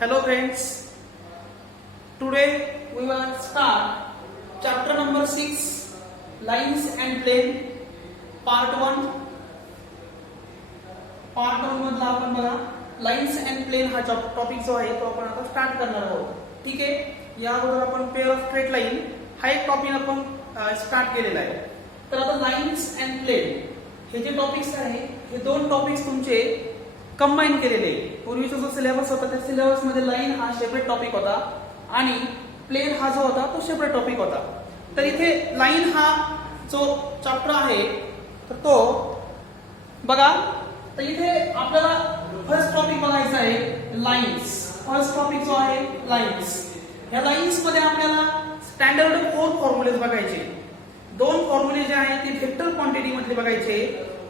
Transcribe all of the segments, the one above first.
Hello friends, today we will start chapter number 6 lines and plane part 1. Part 1 मधला आपण बघा lines and plain हा topic जो आहे तो आपण आता स्टार्ट करणार आहोत. ठीक आहे, या अगोदर आपण पेअर ऑफ स्ट्रेट लाईन हा एक टॉपिक आपण स्टार्ट केलेला आहे. तर आता लाइन्स अँड प्लेन हे जे टॉपिक्स आहे हे दोन टॉपिक्स तुमचे कंबाईन केलेले. पूर्वीचा जो सिलेबस होता त्या सिलेबस मध्ये लाईन हा सेपरेट टॉपिक होता आणि प्लेन हा जो होता तो सेपरेट टॉपिक होता. तर इथे लाईन हा जो चॅप्टर आहे तर तो बघा. तर इथे आपल्याला फर्स्ट टॉपिक बघायचा आहे लाइन्स. फर्स्ट टॉपिक जो आहे लाइन्स. या लाइन्स मध्ये आपल्याला स्टँडर्ड 4 फॉर्म्युले बघायचे. 2 फॉर्म्युले जे आहेत ते व्हेक्टर क्वांटिटी मधले बघायचे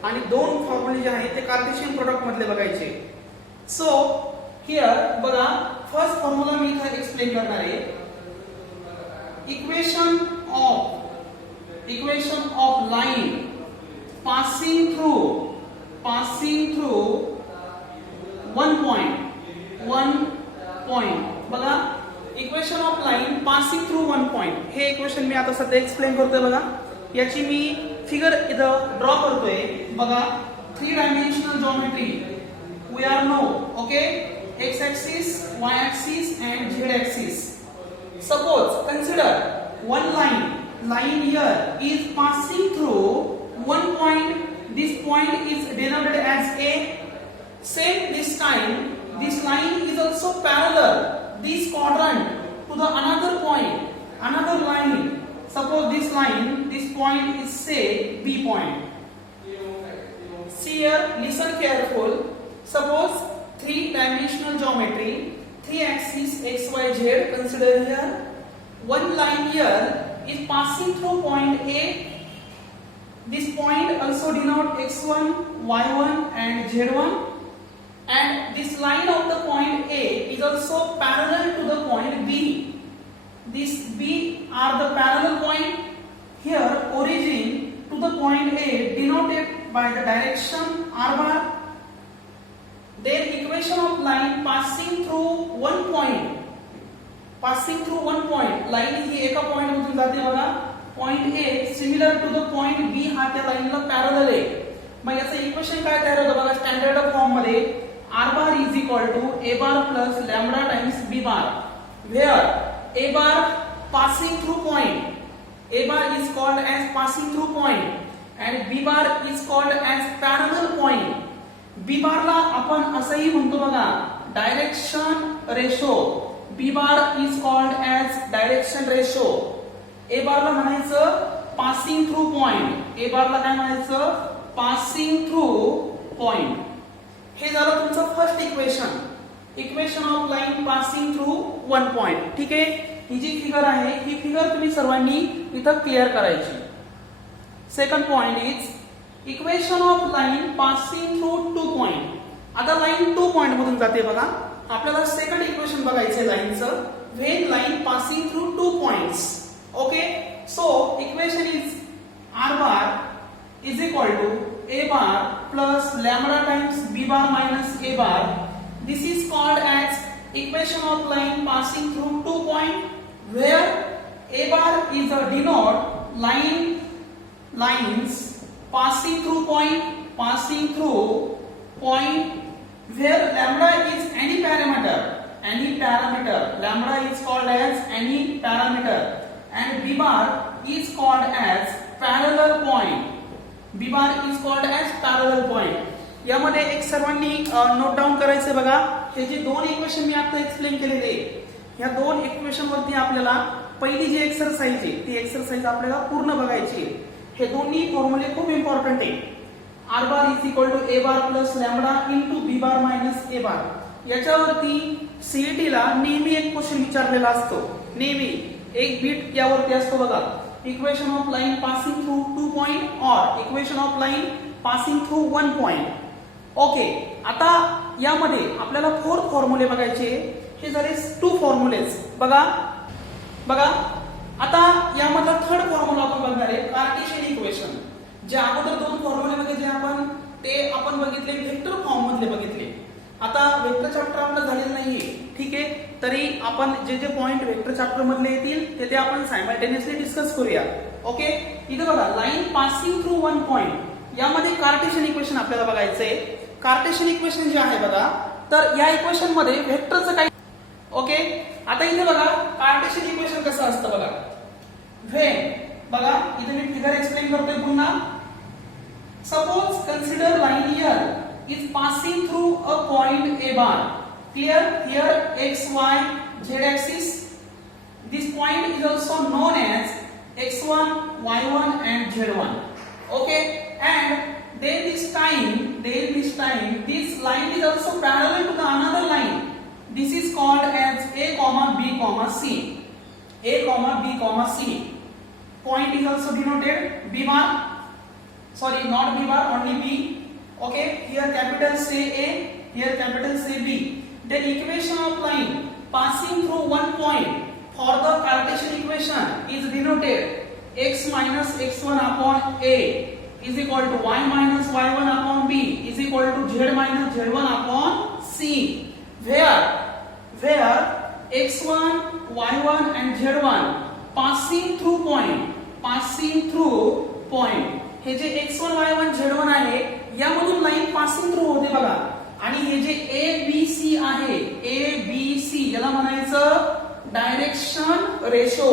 आणि 2 फॉर्म्युले जे आहेत ते कार्टेशियन प्रोडक्ट मधले बघायचे. सो हियर बघा फर्स्ट फॉर्म्युला मी इथे एक्सप्लेन करणार आहे. Equation of line passing through one point बघा. Equation of line passing through one point हे इक्वेशन मी आता सध्या एक्सप्लेन करतोय. बघा याची मी फिगर इथं ड्रॉ करतोय. बघा 3 dimensional geometry we are know. Okay, x axis, y axis and z axis. Suppose consider one line here is passing through one point. This point is denoted as A. Same this time, this line is also parallel this quadrant to the another point, another line. Suppose this point is say B point. See here, listen careful. Suppose 3-dimensional geometry, 3 axes x, y, z. Consider here, one line here is passing through point A. This point also denote x1, y1 and z1. And this line of the point A is also parallel to the point B. This B are the parallel point. Here origin to the point A denoted by the direction r bar. Then equation of line passing through one point. Line ही एका point मधून जाते बघा. Point A similar to the point B हा त्या लाईनला parallel आहे. मग याचं इक्वेशन काय तयार होतं बघा स्टँडर्ड फॉर्म मध्ये. r bar is equal to a bar plus lambda times b bar, where a bar passing through point, a bar is called as passing through point and b bar is called as parallel point. b bar ला आपण असंही म्हणतो बघा direction ratio. b bar is called as direction ratio. a bar ला म्हणायचं passing through point, a bar ला काय म्हणायचं passing through point. हे झालं तुमचं first equation of line passing through one point. ठीक आहे, ही जी फिगर आहे ही फिगर तुम्ही सर्वांनी इथं क्लिअर करायची. Second point is equation of line passing through 2 point. आता लाइन 2 पॉइंट मधून जाते बघा. आपल्याला सेकंड इक्वेशन बघायचे लाइनचं. When line passing through 2 points. Okay, so equation is r bar is equal to a bar plus lambda times b bar minus a bar. This is called as equation of line passing through 2 point, where a bar is a denote lines passing through point where lambda is any parameter. Lambda is called as any parameter and b bar is called as parallel point. b bar is called as parallel point. यामध्ये एक सर्वांनी note down करायचे बघा. हे जे 2 equation मी आता explain केलेले या 2 इक्वेशन वरती आपल्याला पहिली जी एक्सरसाइज आहे ती एक्सरसाइज आपल्याला पूर्ण बघायची आहे. हे दोन्ही फॉर्म्युले खूप इम्पॉर्टंट आहे. r bar is equal to a bar plus lambda into b bar minus a bar. याच्यावरती सीईटी ला नेहमी एक क्वेश्चन विचारलेला असतो. नेहमी एक बीट यावरती असतो बघा. Equation of line passing through 2 point or equation of line passing through 1 point. Okay, आता यामध्ये आपल्याला 4 फॉर्म्युले बघायचे. हे झाले 2 फॉर्म्युलेज. बघा आता यामधला थर्ड फॉर्म्युला आपण बघणार आहे कार्टेशियन इक्वेशन. जे अगोदर 2 फॉर्म्युले बघितले आपण बघितले व्हेक्टर फॉर्म मधले बघितले. आता वेक्टर चॅप्टर आपला झालेला नाहीये. ठीक आहे, तरी आपण जे जे पॉइंट वेक्टर चॅप्टर मधले येतील ते आपण सायमल्टेनियसली डिस्कस करूया. ओके, इथे बघा line passing through one point, यामध्ये कार्टेशियन इक्वेशन आपल्याला बघायचंय. कार्टेशियन इक्वेशन जे आहे बघा, तर या इक्वेशन मध्ये व्हेक्टरचं काही. ओके, आता इथे बघा कार्टेशियन इक्वेशन कसं असतं बघा. व्हेन बघा इथे मी फिगर एक्सप्लेन करतोय पुन्हा. Suppose consider line here is passing through a point A bar. Clear? Here x, y, z axis. This point is also known as x1, y1 and z1. Okay? And then this time, this line is also parallel to the another line. This is called as a comma b comma c. A comma b comma c. Point is also denoted b bar. Sorry, not b bar, only b. Okay? Here capital say A, here capital say B. The equation of line passing through one point for the Cartesian equation is denoted x minus x1 upon a is equal to y minus y1 upon b is equal to z minus z1 upon c, where x1, y1 and z1 passing through point. हे जे x1, y1, z1 आहे यामधून line passing through होते बघा. आणि हे जे ए B C आहे, ए बी सी याला म्हणायचं direction ratio.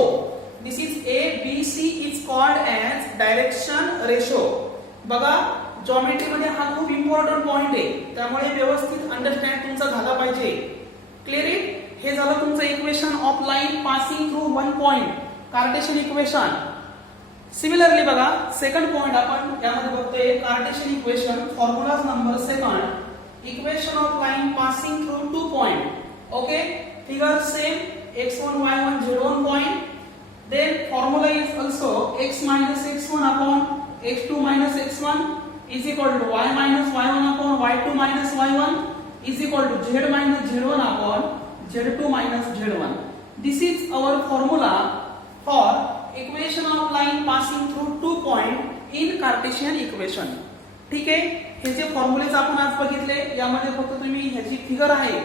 This is A B C is called as direction ratio. बघा जॉमेट्री मध्ये हा खूप इम्पॉर्टंट पॉइंट आहे, त्यामुळे व्यवस्थित अंडरस्टँड तुमचा झाला पाहिजे. Clear it? हे झालं तुमचं equation of line passing through one point, Cartesian equation. Similarly बघा सेकंड पॉइंट आपण यामध्ये बघतोय Cartesian equation formula number second. Equation of line passing through 2 point. Okay, figure same x1, y1, z1 point. Then formula is also x minus x1 upon x2 minus x1 is equal to y minus y1 upon y2 minus y1 is equal to z minus z1 upon z2 minus z1. This is our formula for equation of line passing through 2 point in Cartesian equation. ठीक आहे, हे जे formulas आपण आज बघितले यामध्ये फक्त तुम्ही ह्याची फिगर आहे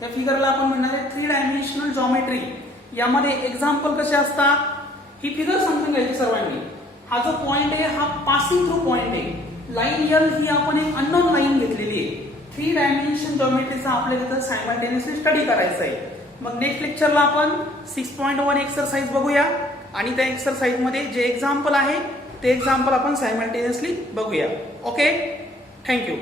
त्या फिगरला आपण म्हणणार आहे 3 डायमेन्शनल जॉमेट्री. यामध्ये एक्झाम्पल कसे असतात ही फिगर समजून घ्यायची सर्वांनी. हा जो पॉइंट आहे हा पासिंग थ्रू पॉइंट आहे. लाईन एल ही आपण एक अननोन लाईन घेतलेली आहे. 3 डायमेन्शन जॉमेट्रीचा आपल्याला इथं सायमल्टेनियसली स्टडी करायचा आहे. मग नेक्स्ट लेक्चरला आपण 6.1 एक्सरसाइज बघूया आणि त्या एक्सरसाइज मध्ये जे एक्झाम्पल आहे ते एक्झाम्पल आपण सायमल्टेनियसली बघूया. Okay, thank you.